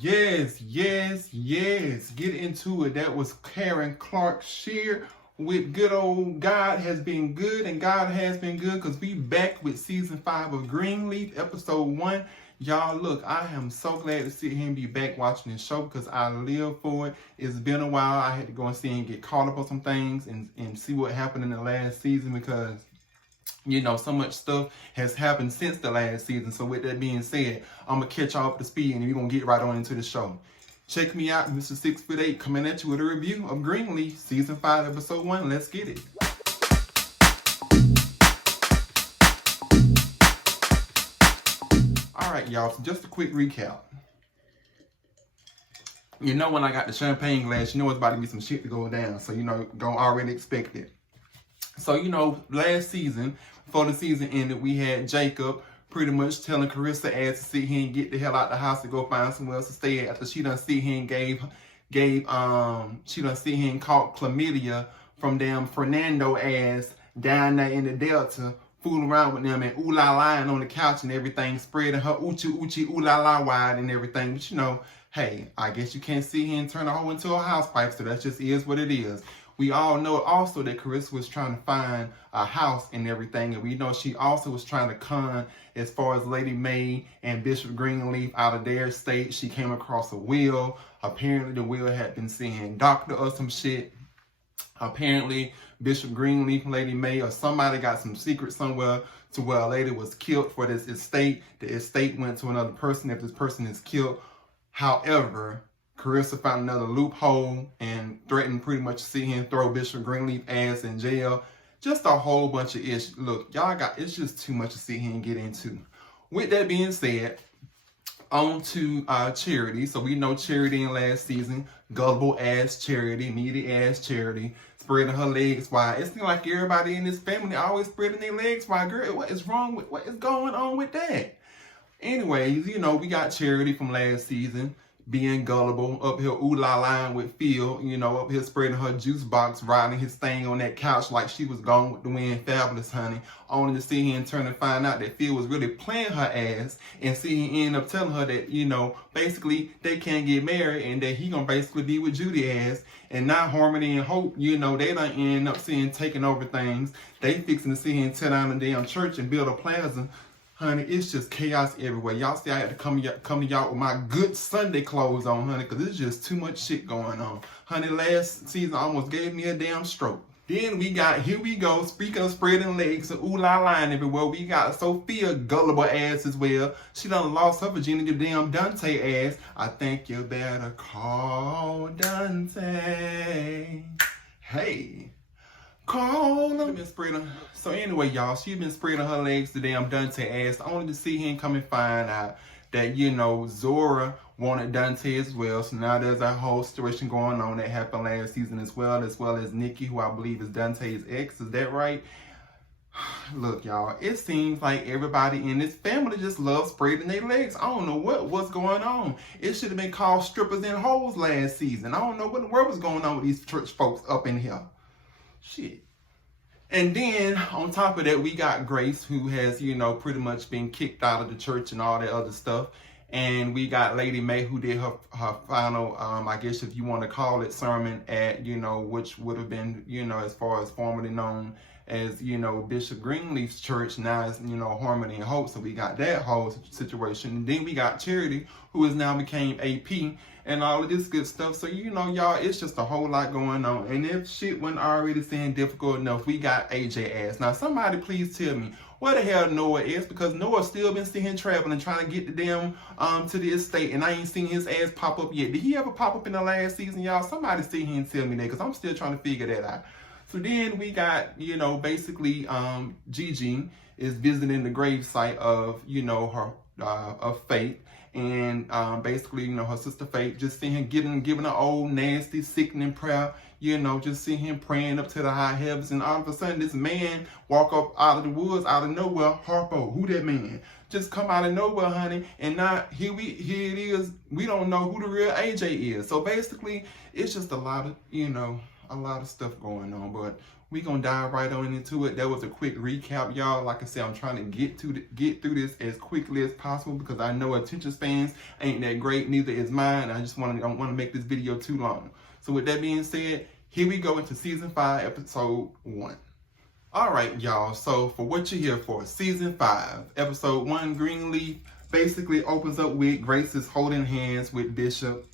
Yes. Get into it. That was Karen Clark Shear with good old God Has Been Good, and God has been good because we back with season 5 of Greenleaf, episode 1. Y'all, look, I am so glad to sit here and be back watching this show because I live for it. It's been a while. I had to go and see and get caught up on some things and see what happened in the last season because so much stuff has happened since the last season. So with that being said, I'm going to catch y'all up to speed and we're going to get right on into the show. Check me out, Mr. 6'8", coming at you with a review of Greenleaf, season 5, episode 1. Let's get it. All right, y'all, so just a quick recap. When I got the champagne glass, it's about to be some shit to go down. So, don't already expect it. So, last season, before the season ended, we had Jacob pretty much telling Carissa ass to sit here and get the hell out the house to go find somewhere else to stay at after she done sit here and she done sit here and caught chlamydia from damn Fernando ass down there in the Delta, fooling around with them and ooh la lying on the couch and everything, spreading her oochie ooh la la wide and everything. But hey, I guess you can't sit here and turn a hoe into a house pipe, so that just is what it is. We all know also that Carissa was trying to find a house and everything. And we know she also was trying to con as far as Lady Mae and Bishop Greenleaf out of their state. She came across a will. Apparently the will had been seeing doctor or some shit. Apparently Bishop Greenleaf and Lady Mae or somebody got some secret somewhere to where a lady was killed for this estate. The estate went to another person if this person is killed. However, Carissa found another loophole and threatened pretty much to sit here and throw Bishop Greenleaf ass in jail. Just a whole bunch of issues. Look, it's just too much to sit here and get into. With that being said, on to Charity. So we know Charity in last season, gullible ass Charity, needy ass Charity, spreading her legs wide. It seems like everybody in this family always spreading their legs wide. Girl, what is going on with that? Anyways, we got Charity from last season, being gullible, up here ooh la line with Phil, up here spreading her juice box, riding his thing on that couch like she was gone with the wind, fabulous, honey. Only to see him turn and find out that Phil was really playing her ass, and see he end up telling her that, basically they can't get married and that he gonna basically be with Judy ass. And now Harmony and Hope, they done end up taking over things. They fixing to see him tear down the damn church and build a plaza. Honey, it's just chaos everywhere. Y'all see I had to come to y'all with my good Sunday clothes on, honey, because it's just too much shit going on. Honey, last season almost gave me a damn stroke. Then here we go, speaking of spreading legs and ooh la line everywhere, we got Sophia gullible ass as well. She done lost her virginity to damn Dante ass. I think you better call Dante. Hey. Call him. So anyway, y'all, she been spreading her legs to damn Dante ass, only to see him come and find out that, Zora wanted Dante as well. So now there's a whole situation going on that happened last season as well as Nikki, who I believe is Dante's ex. Is that right? Look, y'all, it seems like everybody in this family just loves spreading their legs. I don't know what's going on. It should have been called strippers and hoes last season. I don't know what in the world was going on with these church folks up in here. Shit. And then on top of that, we got Grace, who has, pretty much been kicked out of the church and all that other stuff. And we got Lady Mae, who did her final, I guess if you want to call it, sermon at, which would have been, as far as formerly known as, Bishop Greenleaf's church. Now it's, Harmony and Hope. So we got that whole situation. And then we got Charity, who has now became AP and all of this good stuff. So, y'all, it's just a whole lot going on. And if shit wasn't already seeming difficult enough, we got AJ ass. Now, somebody please tell me where the hell Noah is, because Noah's still been seen traveling, trying to get the damn to the estate, and I ain't seen his ass pop up yet. Did he ever pop up in the last season, y'all? Somebody see him and tell me that, because I'm still trying to figure that out. So then we got, basically Gigi is visiting the gravesite of, her of Faith. And basically, her sister Faith, just seeing him giving an old nasty, sickening prayer, just seeing him praying up to the high heavens. And all of a sudden, this man walk up out of the woods, out of nowhere. Harpo, who that man? Just come out of nowhere, honey. And now here it is. We don't know who the real AJ is. So basically, it's just a lot of, a lot of stuff going on. But we gonna dive right on into it. That was a quick recap, y'all. Like I said, I'm trying to get through this as quickly as possible because I know attention spans ain't that great, neither is mine. I don't want to make this video too long. So with that being said, here we go into season 5, episode 1. All right, y'all. So for what you're here for, season 5, episode 1, Greenleaf basically opens up with Grace is holding hands with Bishop.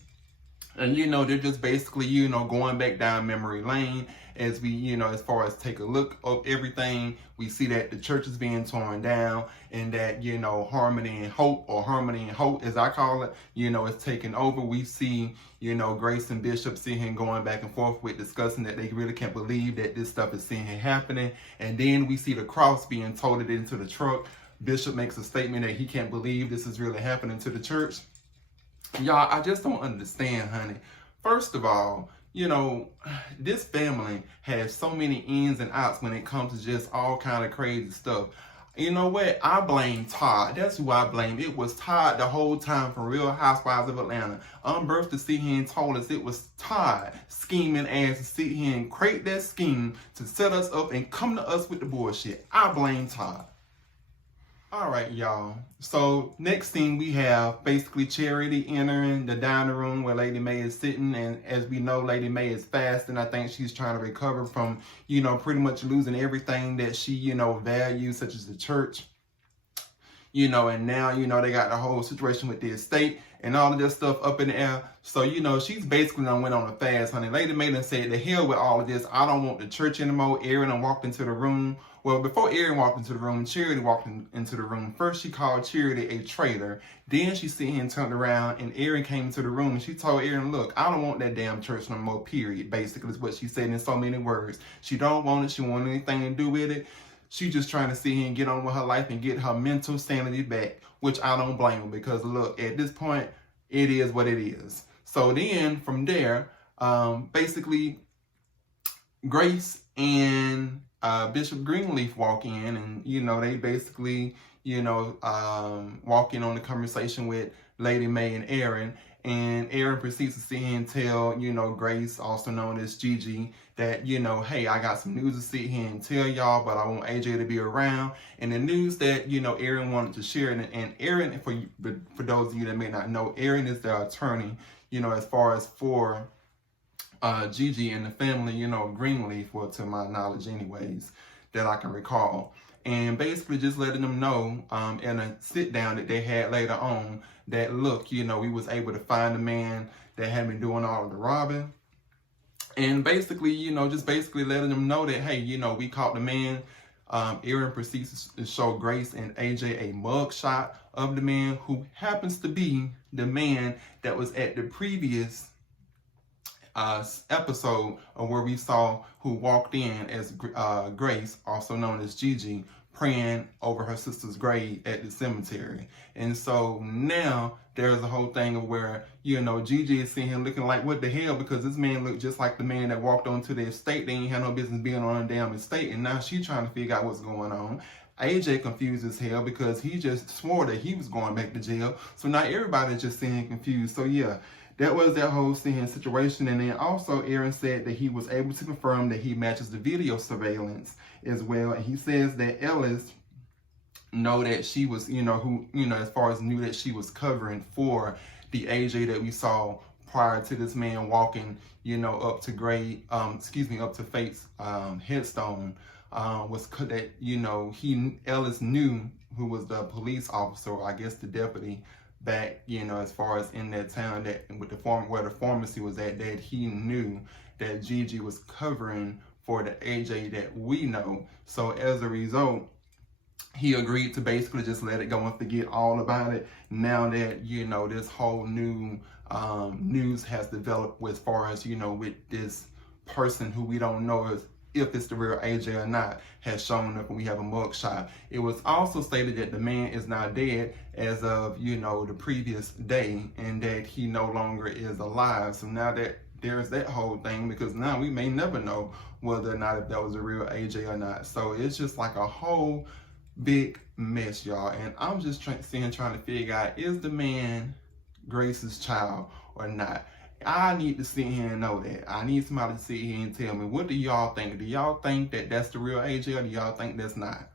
And, they're just basically, going back down memory lane as we, as far as take a look of everything. We see that the church is being torn down and that, harmony and hope, as I call it, is taking over. We see, Grace and Bishop sitting here going back and forth with discussing that they really can't believe that this stuff is sitting here happening. And then we see the cross being toted into the truck. Bishop makes a statement that he can't believe this is really happening to the church. Y'all, I just don't understand, honey. First of all, this family has so many ins and outs when it comes to just all kind of crazy stuff. You know what? I blame Todd. That's who I blame. It was Todd the whole time from Real Housewives of Atlanta. Bertha sit here and told us it was Todd scheming ass to sit here and create that scheme to set us up and come to us with the bullshit. I blame Todd. All right, y'all. So next thing we have basically Charity entering the dining room where Lady Mae is sitting. And as we know, Lady Mae is fasting. I think she's trying to recover from, pretty much losing everything that she, values, such as the church. And now, they got the whole situation with the estate and all of this stuff up in the air. So, she's basically done went on a fast, honey. Lady Mae done said, the hell with all of this. I don't want the church anymore. Erin done walked into the room. Well, before Erin walked into the room, Charity walked into the room. First, she called Charity a traitor. Then she sat here and turned around, and Erin came into the room, and she told Erin, look, I don't want that damn church no more, period. Basically, is what she said in so many words. She don't want it. She don't want anything to do with it. She just trying to sit here and get on with her life and get her mental sanity back, which I don't blame her because, look, at this point, it is what it is. So then, from there, basically, Grace and Bishop Greenleaf walk in and, they basically, walk in on the conversation with Lady Mae and Erin. And Erin proceeds to sit here and tell, Grace, also known as Gigi, that, hey, I got some news to sit here and tell y'all, but I want AJ to be around. And the news that, Erin wanted to share, and Erin, for those of you that may not know, Erin is the attorney, as far as for Gigi and the family, Greenleaf, well, to my knowledge anyways, that I can recall. And basically just letting them know in a sit down that they had later on that, look, we was able to find the man that had been doing all of the robbing. And basically, just basically letting them know that, hey, we caught the man. Erin proceeds to show Grace and AJ a mug shot of the man who happens to be the man that was at the previous episode of where we saw who walked in as Grace, also known as Gigi, praying over her sister's grave at the cemetery. And so now there's a whole thing of where, Gigi is sitting here looking like, what the hell? Because this man looked just like the man that walked onto the estate. They ain't had no business being on a damn estate. And now she's trying to figure out what's going on. AJ confused as hell because he just swore that he was going back to jail. So now everybody's just sitting confused. So yeah, that was that whole scene situation. And then also Erin said that he was able to confirm that he matches the video surveillance as well. And he says that Ellis know that she was, as far as knew that she was covering for the AJ that we saw prior to this man walking, up to up to Fate's headstone. Was that, Ellis knew who was the police officer, or I guess the deputy, back, as far as in that town that with where the pharmacy was at, that he knew that Gigi was covering for the AJ that we know. So as a result, he agreed to basically just let it go and forget all about it. Now that, this whole new news has developed as far as, with this person who we don't know if it's the real AJ or not, has shown up and we have a mugshot. It was also stated that the man is now dead as of, the previous day, and that he no longer is alive. So now that there's that whole thing, because now we may never know whether or not if that was a real AJ or not. So it's just like a whole big mess, y'all. And I'm just trying to figure out, is the man Grace's child or not? I need to sit here and know that. I need somebody to sit here and tell me, what do y'all think? Do y'all think that that's the real AJ, or do y'all think that's not?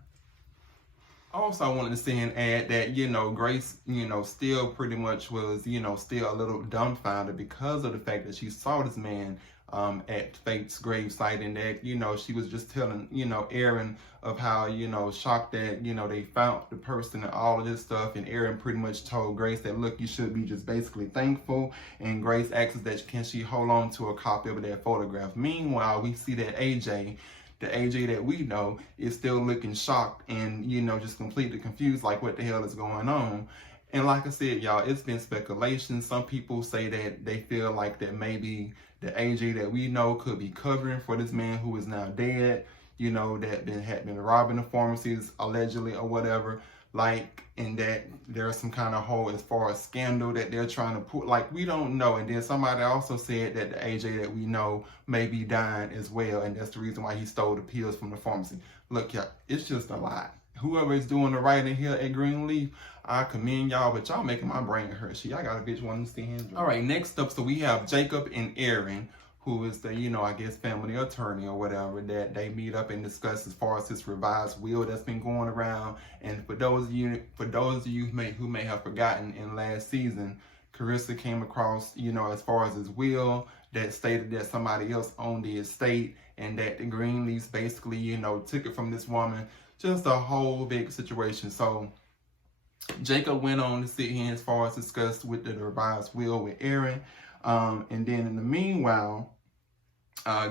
Also, I wanted to say and add that, Grace, still pretty much was, still a little dumbfounded because of the fact that she saw this man at Faith's gravesite, and that, she was just telling, Aaron of how, shocked that, they found the person and all of this stuff. And Aaron pretty much told Grace that, look, you should be just basically thankful. And Grace asks that, can she hold on to a copy of that photograph? Meanwhile, we see that AJ, the AJ that we know, is still looking shocked and, just completely confused, like what the hell is going on. And like I said, y'all, it's been speculation. Some people say that they feel like that maybe the AJ that we know could be covering for this man who is now dead, that had been robbing the pharmacies allegedly or whatever. Like, and that there's some kind of hole as far as scandal that they're trying to put, like, we don't know. And then somebody also said that the AJ that we know may be dying as well, and that's the reason why he stole the pills from the pharmacy. Look, y'all, it's just a lot. Whoever is doing the writing here at Greenleaf, I commend y'all, but y'all making my brain hurt. Shit, I got a bitch wanting to see him. All right, next up, so we have Jacob and Aaron, who is the, I guess, family attorney or whatever, that they meet up and discuss as far as this revised will that's been going around. And for those of you who may have forgotten, in last season, Carissa came across, as far as his will that stated that somebody else owned the estate, and that the Greenleafs basically, took it from this woman. Just a whole big situation. So Jacob went on to sit here as far as discuss with the revised will with Aaron. And then in the meanwhile,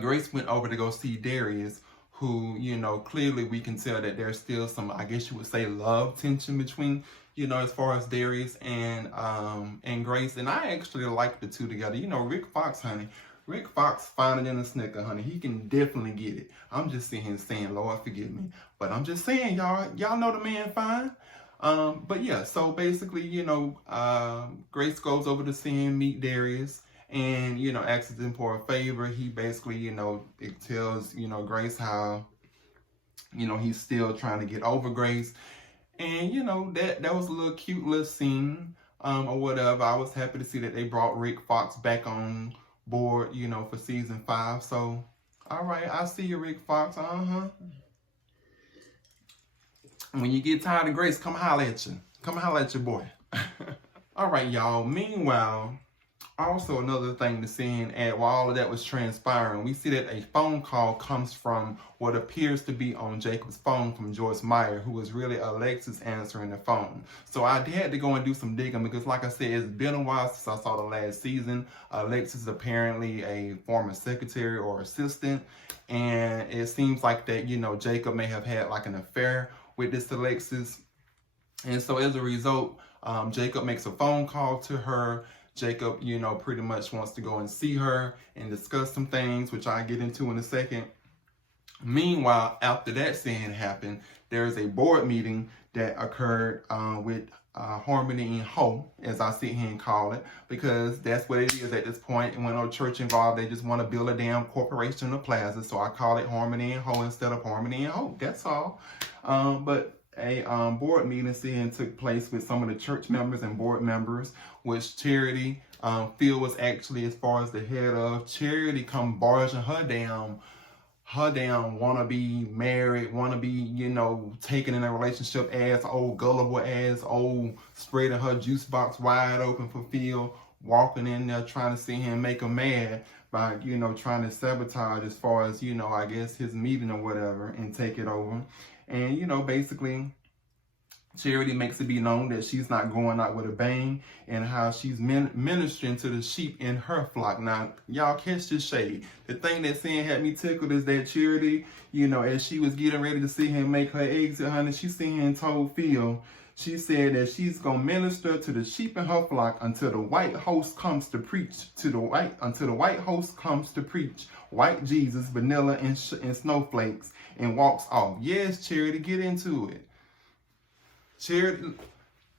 Grace went over to go see Darius, who, clearly we can tell that there's still some, I guess you would say, love tension between, as far as Darius and Grace. And I actually like the two together. Rick Fox, honey. Rick Fox finer than a snicker, honey. He can definitely get it. I'm just sitting here saying, Lord, forgive me. But I'm just saying, y'all know the man fine. But yeah, so basically, Grace goes over to see him meet Darius, and, asks him for a favor. He basically, it tells, Grace how, he's still trying to get over Grace. And, that was a little cute little scene, or whatever. I was happy to see that they brought Rick Fox back on board, for season 5. So, all right, I see you, Rick Fox. When you get tired of Grace, come holler at you. Come holler at your boy. All right, y'all. Meanwhile, also another thing to see, and while all of that was transpiring, we see that a phone call comes from what appears to be on Jacob's phone from Joyce Meyer, who was really Alexis answering the phone. So I had to go and do some digging because, like I said, it's been a while since I saw the last season. Alexis is apparently a former secretary or assistant, and it seems like that, Jacob may have had like an affair with this Alexis. And so as a result, Jacob makes a phone call to her. Jacob, pretty much wants to go and see her and discuss some things, which I'll get into in a second. Meanwhile, after that scene happened, there is a board meeting that occurred with Harmony and Ho, as I sit here and call it, because that's what it is at this point. And when no church involved, they just want to build a damn corporation or plaza. So I call it Harmony and Ho instead of Harmony and Ho. That's all. But a board meeting scene took place with some of the church members and board members, which Charity Phil was actually, as far as the head of. Charity come barging her damn wanna be married, wanna be, taken in a relationship ass, old gullible ass, old spreading her juice box wide open for Phil, walking in there trying to see him make him mad by, trying to sabotage as far as, I guess his meeting or whatever and take it over. And, basically, Charity makes it be known that she's not going out with a bang, and how she's ministering to the sheep in her flock. Now, y'all catch this shade. The thing that saying had me tickled is that Charity, as she was getting ready to see him make her exit, honey, she seen him and told Phil, she said that she's going to minister to the sheep in her flock until the white host comes to preach, until the white host comes to preach white Jesus, vanilla, and snowflakes, and walks off. Yes, Charity, get into it. Charity,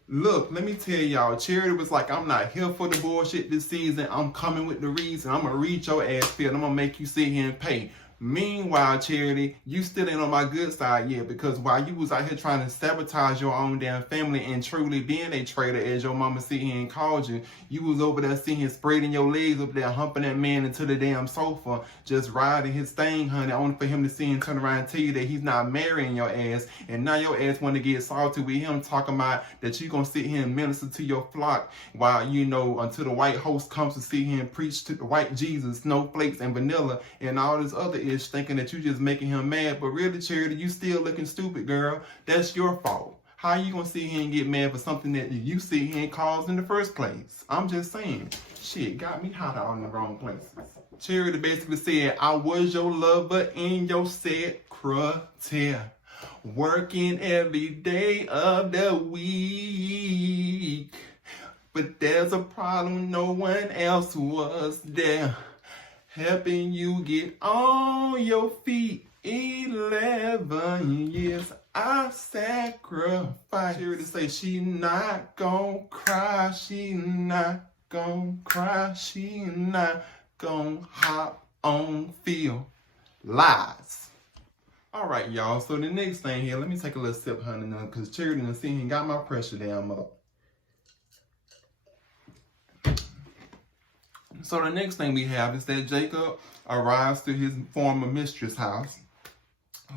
look, let me tell y'all, Charity was like, I'm not here for the bullshit this season. I'm coming with the reason. I'm going to read your ass, Phil. I'm going to make you sit here and pay. Meanwhile, Charity, you still ain't on my good side yet, because while you was out here trying to sabotage your own damn family and truly being a traitor, as your mama sit here and called you, you was over there sitting here spreading your legs up there, humping that man into the damn sofa, just riding his thing, honey, only for him to see and turn around and tell you that he's not marrying your ass, and now your ass want to get salty with him, talking about that you gonna sit here and minister to your flock while, you know, until the white host comes to sit here and preach to the white Jesus, snowflakes and vanilla and all this other ish, thinking that you just making him mad. But really, Charity, you still looking stupid, girl. That's your fault. How you gonna sit here and get mad for something that you sit here and caused in the first place? I'm just saying, shit got me hot out in the wrong places. Charity basically said, I was your lover in your secretary, working every day of the week. But there's a problem, no one else was there, helping you get on your feet. 11 years I sacrificed. Charity say she not gonna cry, she not gonna cry, she not gonna hop on feel lies. All right, y'all, so the next thing here, let me take a little sip, honey, now, because Charity done seen and got my pressure down up. So the next thing we have is that Jacob arrives to his former mistress' house,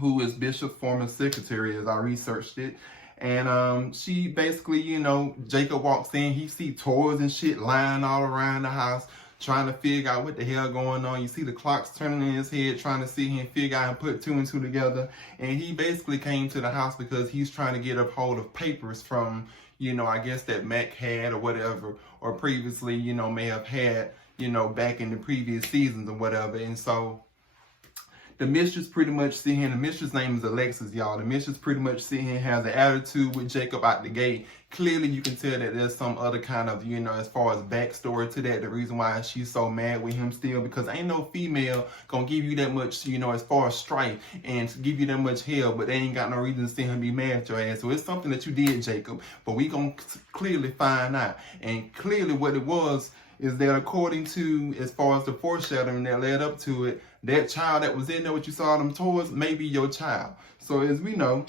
who is Bishop's former secretary, as I researched it. And she basically, you know, Jacob walks in, he see toys and shit lying all around the house, trying to figure out what the hell going on. You see the clocks turning in his head, trying to see him figure out and put two and two together. And he basically came to the house because he's trying to get a hold of papers from, you know, I guess that Mac had or whatever, or previously, you know, may have had, you know, back in the previous seasons or whatever. And so the mistress pretty much sit here, and the mistress name is Alexis, y'all. The mistress pretty much sit here and has an attitude with Jacob out the gate. Clearly, you can tell that there's some other kind of, you know, as far as backstory to that, the reason why she's so mad with him still, because ain't no female gonna give you that much, you know, as far as strife and give you that much hell, but they ain't got no reason to see him be mad at your ass. So it's something that you did, Jacob, but we gonna clearly find out. And clearly what it was is that according to, as far as the foreshadowing that led up to it, that child that was in there, what you saw them toys, may be your child. So as we know,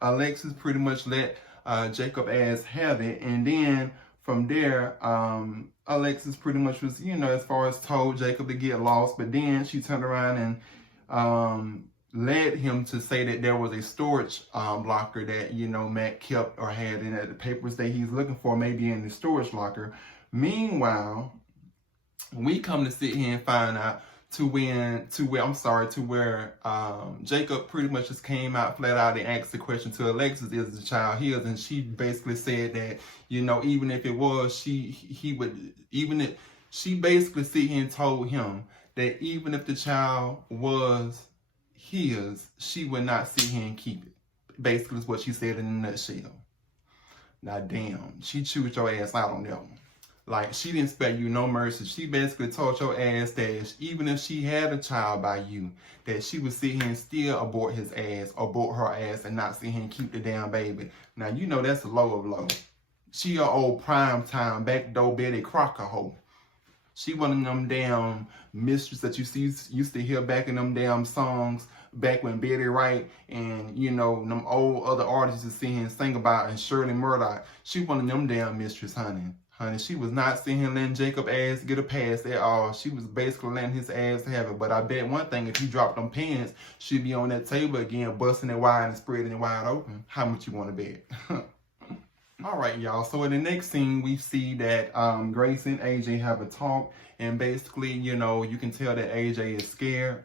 Alexis pretty much let Jacob ass have it. And then from there, Alexis pretty much was, you know, as far as told Jacob to get lost. But then she turned around and led him to say that there was a storage locker that, you know, Matt kept or had in it. The papers that he's looking for may be in the storage locker. Meanwhile, we come to sit here and find out to where Jacob pretty much just came out flat out and asked the question to Alexis, is the child his? And she basically said that, you know, even if it was, she basically sit here and told him that even if the child was his, she would not sit here and keep it. Basically is what she said in a nutshell. Now damn, she chewed your ass out on that one. Like, she didn't spare you no mercy. She basically told your ass that even if she had a child by you, that she would sit here and still abort his ass, abort her ass, and not sit here and keep the damn baby. Now, you know that's the low of low. She a old prime time backdoor Betty Crocker hoe. She one of them damn mistress that you used to hear back in them damn songs back when Betty Wright and, you know, them old other artists used to sit here and sing about, and Shirley Murdoch. She one of them damn mistress, honey. Honey, she was not sitting here letting Jacob ass get a pass at all. She was basically letting his ass have it. But I bet one thing, if he dropped them pants, she'd be on that table again, busting it wide and spreading it wide open. How much you want to bet? All right, y'all. So in the next scene, we see that Grace and AJ have a talk. And basically, you know, you can tell that AJ is scared.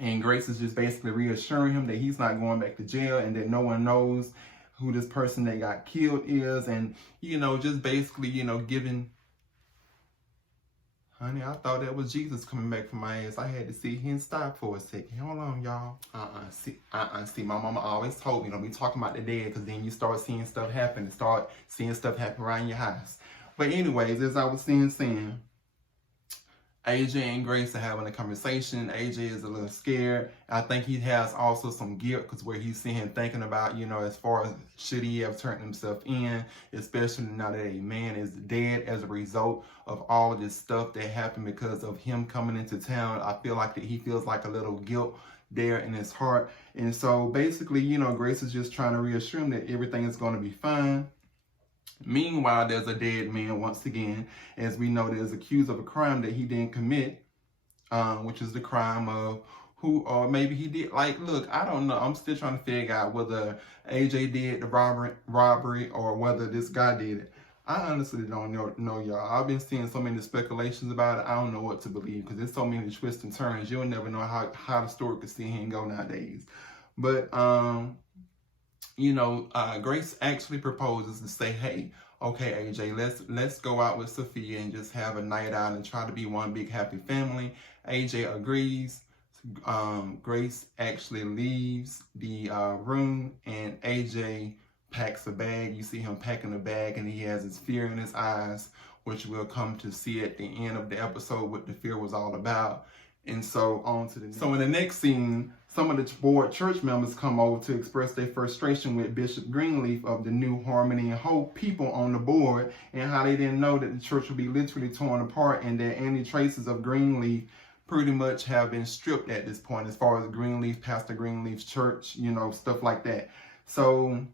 And Grace is just basically reassuring him that he's not going back to jail and that no one knows who this person that got killed is. And, you know, just basically, you know, giving... Honey, I thought that was Jesus coming back from my ass. I had to see him stop for a second. Hold on, y'all. See, my mama always told me, don't be talking about the dead, because then you start seeing stuff happen and start seeing stuff happen around your house. But anyways, as I was saying, AJ and Grace are having a conversation. AJ is a little scared. I think he has also some guilt because where he's sitting thinking about, as far as should he have turned himself in, especially now that a man is dead as a result of all of this stuff that happened because of him coming into town. I feel like that he feels like a little guilt there in his heart. And so basically, Grace is just trying to reassure him that everything is going to be fine. Meanwhile, there's a dead man once again, as we know, that is accused of a crime that he didn't commit, which is the crime of or maybe he did. Like, look, I don't know. I'm still trying to figure out whether AJ did the robbery or whether this guy did it. I honestly don't know, y'all. I've been seeing so many speculations about it. I don't know what to believe because there's so many twists and turns. You'll never know how the story could sit here and go nowadays. But Grace actually proposes to say, hey, okay, AJ, let's go out with Sophia and just have a night out and try to be one big happy family. AJ agrees. Grace actually leaves the room and AJ packs a bag. You see him packing a bag and he has his fear in his eyes, which we'll come to see at the end of the episode what the fear was all about. And so on to the next. So in the next scene, some of the board church members come over to express their frustration with Bishop Greenleaf of the New Harmony and Hope people on the board, and how they didn't know that the church would be literally torn apart and that any traces of Greenleaf pretty much have been stripped at this point as far as Greenleaf, Pastor Greenleaf's church, stuff like that. So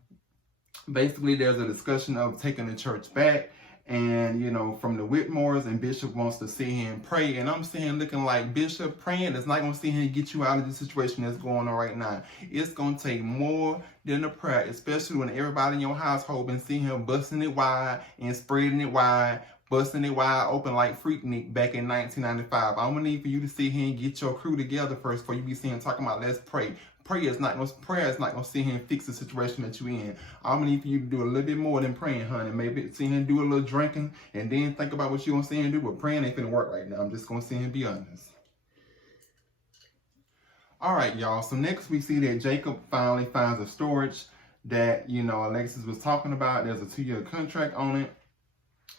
basically there's a discussion of taking the church back. And, from the Whitmores, and Bishop wants to see him pray. And I'm saying, looking like Bishop praying is not going to see him get you out of the situation that's going on right now. It's going to take more than a prayer, especially when everybody in your household been seeing him busting it wide and spreading it wide, busting it wide open like Freaknik back in 1995. I'm going to need for you to sit here and get your crew together first before you be seeing talking about let's pray. Prayer is not going to sit here and fix the situation that you're in. I'm going to need for you to do a little bit more than praying, honey. Maybe sit here and do a little drinking and then think about what you're going to sit here and do. But praying ain't going to work right now. I'm just going to sit here and be honest. All right, y'all. So next we see that Jacob finally finds a storage that, Alexis was talking about. There's a 2-year contract on it,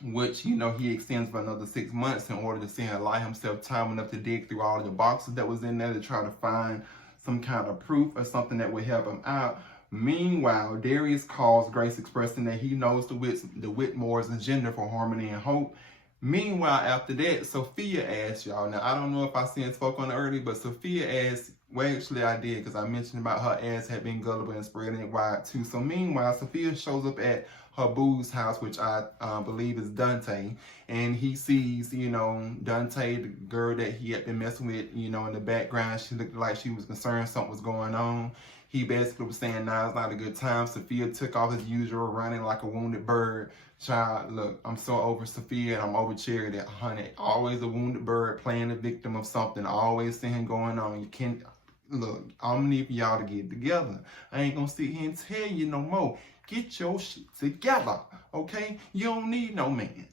which, he extends for another 6 months in order to see him allow himself time enough to dig through all of the boxes that was in there to try to find some kind of proof or something that would help him out. Meanwhile, Darius calls Grace expressing that he knows the Whitmore's agenda for harmony and hope. Meanwhile, after that, Sophia asks y'all, now I don't know if I spoke on it earlier, but Sophia asked, well actually I did because I mentioned about her ass had been gullible and spreading it wide too. So meanwhile, Sophia shows up at her boo's house, which I believe is Dante, and he sees, Dante, the girl that he had been messing with, in the background. She looked like she was concerned something was going on. He basically was saying, nah, it's not a good time. Sophia took off his usual running like a wounded bird. Child, look, I'm so over Sophia and I'm over Charity, honey. Always a wounded bird playing the victim of something. Always seeing going on. You can't, look, I'm gonna need for y'all to get together. I ain't gonna sit here and tell you no more. Get your shit together, okay? You don't need no man.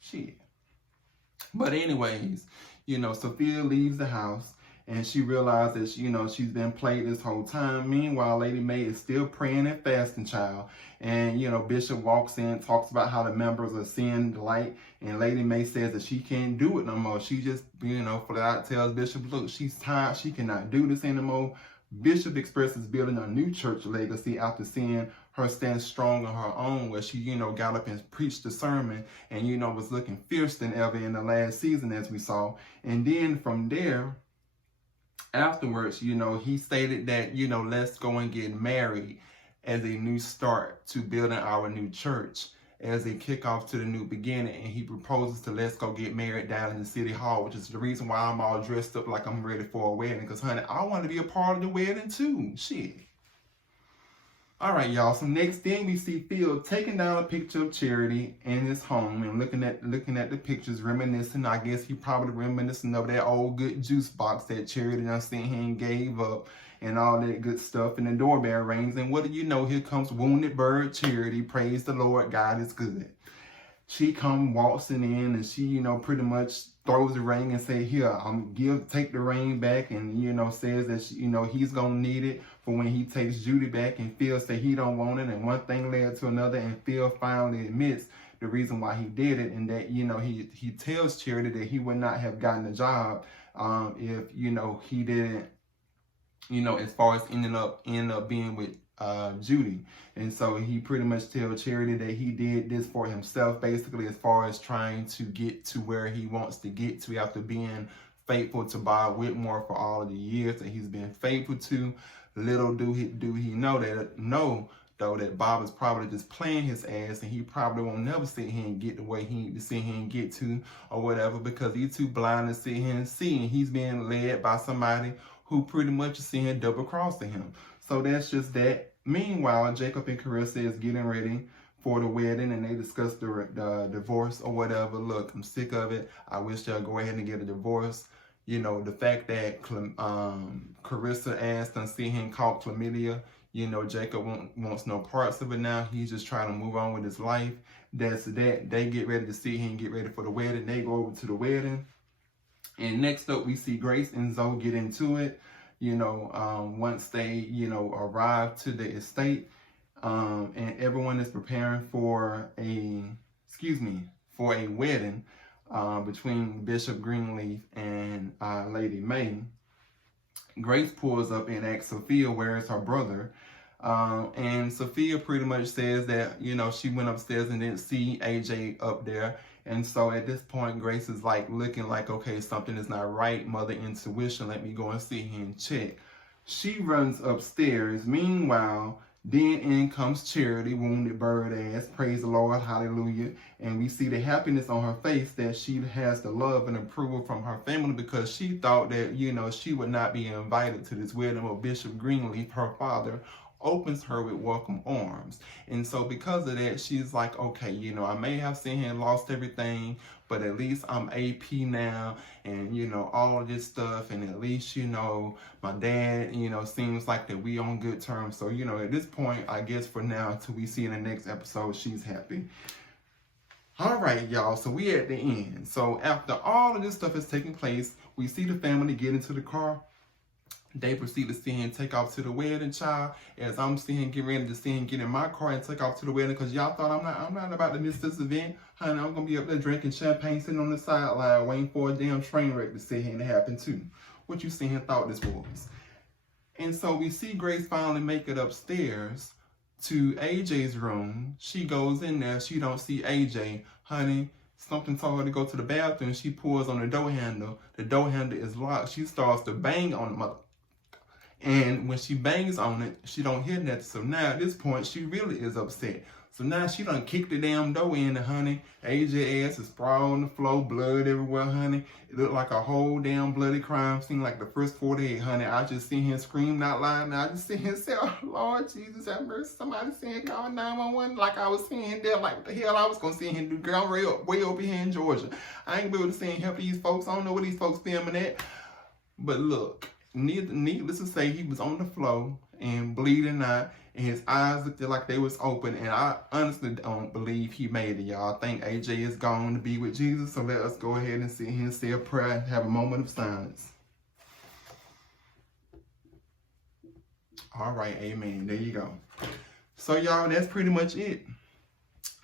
Shit. But anyways, Sophia leaves the house and she realizes, she's been played this whole time. Meanwhile, Lady May is still praying and fasting, child. And, Bishop walks in, talks about how the members are seeing the light. And Lady May says that she can't do it no more. She just, flat out tells Bishop, look, she's tired. She cannot do this anymore. Bishop expresses building a new church legacy after seeing her stand strong on her own, where she, got up and preached the sermon and, was looking fierce than ever in the last season, as we saw. And then from there, afterwards, he stated that, let's go and get married as a new start to building our new church, as a kickoff to the new beginning. And he proposes to let's go get married down in the city hall, which is the reason why I'm all dressed up like I'm ready for a wedding. Because, honey, I want to be a part of the wedding too. Shit. All right, y'all. So next thing we see Phil taking down a picture of Charity in his home and looking at the pictures, reminiscing. I guess he probably reminiscing of that old good juice box that Charity done sent him and gave up and all that good stuff. And the doorbell rings, and what do you know? Here comes wounded bird Charity. Praise the Lord, God is good. She come waltzing in and she, pretty much throws the ring and say, here, take the ring back, and, says that, he's going to need it for when he takes Judy back, and Phil say he don't want it, and one thing led to another, and Phil finally admits the reason why he did it, and that, you know, he tells Charity that he would not have gotten a job if, you know, he didn't, you know, as far as ending up being with Judy. And so he pretty much tells Charity that he did this for himself, basically, as far as trying to get to where he wants to get to after being faithful to Bob Whitmore for all of the years that he's been faithful to. Little do he know that Bob is probably just playing his ass, and he probably won't never sit here and get the way he need to sit here and get to, or whatever, because he's too blind to sit here and see, and he's being led by somebody who pretty much is seeing double crossing him. So that's just that. Meanwhile, Jacob and Carissa is getting ready for the wedding, and they discuss the divorce or whatever. Look, I'm sick of it. I wish they'll go ahead and get a divorce. You know, the fact that Carissa asked and see him caught chlamydia, you know, Jacob wants no parts of it now. He's just trying to move on with his life. That's that. They get ready to see him get ready for the wedding. They go over to the wedding. And next up, we see Grace and Zoe get into it. You know, once they, you know, arrive to the estate, and everyone is preparing for a wedding between Bishop Greenleaf and Lady May. Grace pulls up and asks Sophia where is her brother. And Sophia pretty much says that, you know, she went upstairs and didn't see AJ up there. And so at this point, Grace is like looking like, okay, something is not right. Mother intuition, let me go and see him and check. She runs upstairs. Meanwhile, then in comes Charity, wounded bird ass. Praise the Lord, hallelujah. And we see the happiness on her face that she has the love and approval from her family, because she thought that, you know, she would not be invited to this wedding, but Bishop Greenleaf, her father, opens her with welcome arms. And so because of that, she's like, okay, you know, I may have seen him lost everything, but at least I'm AP now, and, you know, all of this stuff, and at least, you know, my dad, you know, seems like that we on good terms. So, you know, at this point, I guess for now, until we see in the next episode, she's happy. All right, y'all, so we at the end. So after all of this stuff is taking place, we see the family get into the car. They proceed to see him take off to the wedding, child. As I'm seeing, get ready to see him get in my car and take off to the wedding, because y'all thought I'm not about to miss this event. Honey, I'm gonna be up there drinking champagne, sitting on the sideline, waiting for a damn train wreck to sit here and happen too. What you seeing thought this was? And so we see Grace finally make it upstairs to AJ's room. She goes in there, she don't see AJ. Honey, something told her to go to the bathroom. She pulls on the door handle. The door handle is locked. She starts to bang on the mother. And when she bangs on it, she don't hear nothing. So now at this point, she really is upset. So now she done kicked the damn door in, honey. AJ ass is sprawled on the floor, blood everywhere, honey. It looked like a whole damn bloody crime scene, like the first 48, honey. I just seen him scream out loud, and I just seen him say, oh, Lord Jesus have mercy. Somebody saying call 911, like I was seeing there, like what the hell I was gonna see him do. Girl, I'm way over here in Georgia. I ain't be able to see him help these folks. I don't know where these folks filming at. But look, needless to say, he was on the floor and bleeding out, and his eyes looked like they was open, and I honestly don't believe he made it, y'all. I think AJ is gone to be with Jesus, so let us go ahead and sit here and say a prayer and have a moment of silence. All right, amen. There you go. So, y'all, that's pretty much it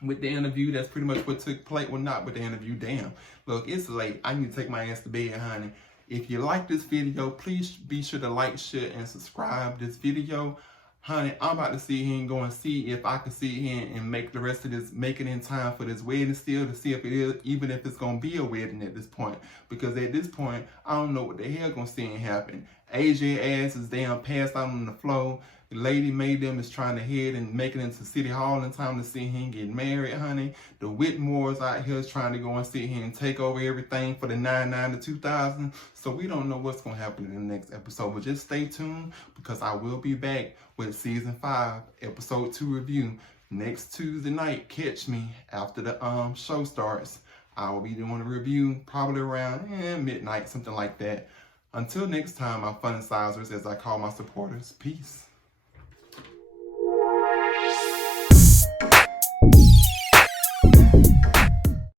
with the interview. That's pretty much what took place. Well, not with the interview. Damn. Look, it's late. I need to take my ass to bed, honey. If you like this video, please be sure to like, share, and subscribe this video. Honey, I'm about to sit here and go and see if I can sit here and make the rest of this, make it in time for this wedding still, to see if it is, even if it's going to be a wedding at this point. Because at this point, I don't know what the hell going to see and happen. AJ ass is damn passed out on the floor. Lady May them is trying to head and make it into City Hall in time to see him get married, honey. The Whitmores out here is trying to go and sit here and take over everything for the 99 to 2000. So we don't know what's going to happen in the next episode. But just stay tuned, because I will be back with Season 5, Episode 2 review next Tuesday night. Catch me after the show starts. I will be doing a review probably around midnight, something like that. Until next time, my fun incisors, as I call my supporters, peace.